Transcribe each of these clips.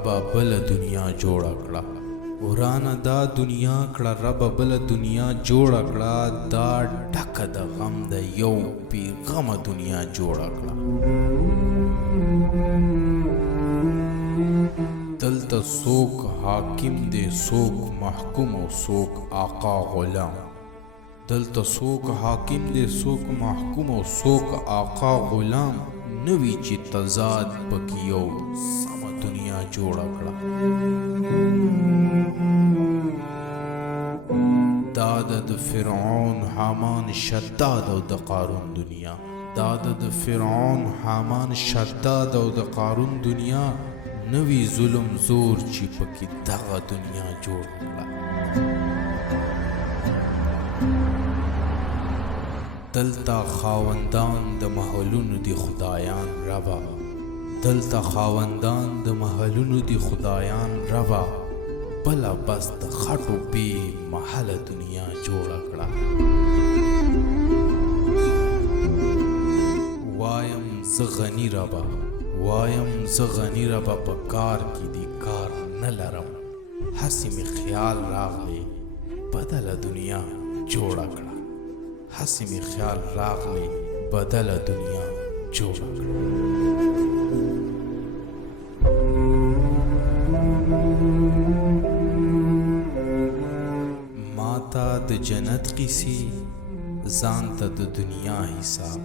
ربا بل دنیا جوړه کړه ورانه دا دنیا کړه ربا بل دنیا جوړه کړه دا ډکه د غم د یو بې غمه دنیا جوړه کړه دلته څوک حاکم دی څوک محکوم او څوک آقا غلام دلته څوک حاکم دی څوک محکوم او څوک آقا غلام نوی چې تضاد پکې یو سمه دنیا جوړه کړه دا د فرعون حامان شداد او د قارون دنیا دا د فرعون حامان شداد او د قارون دنیا نوی ظلم زور چې پکې دغه دنیا جوړ کړه دلته خاوندان د محلونو دی خدایان روا دلته خاوندان د محلونو دی خدایان روا بلا بس د خټو بې محله دنیا جوړه کړه وایم زه غني ربا وایم زه غني ربا په کار کې دی کار نه لرم هسې مې خیال راغلی بدله دنیا جوړه کړه هسې مې خیال راغلی بدله دنیا جوړه کړه ماته د جنت قیسې ځان ته د دنیا حساب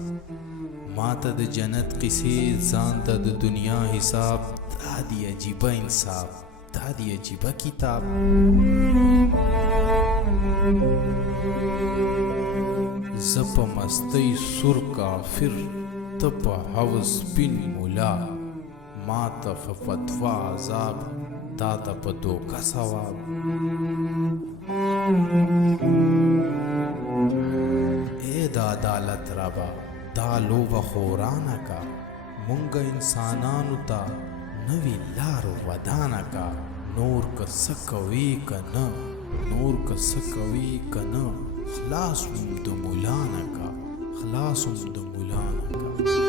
ماته د جنت قیسې ځان ته د دنیا حساب دا دی عجیبه انصاف دا دی عجیبه کتاب زه په مستۍ سور کافر ته په حوض سپین مولا ما ته په فتوا عذاب تا ته په دوکه ثواب ای د عدالت ربا دا لوبه خورانه کا مونږ انسانانو ته نوې لار ودانه کا نور که څه کوي که نه نور که څه کوي که نه خلاص د مولانا کا خلاص د مولانا کا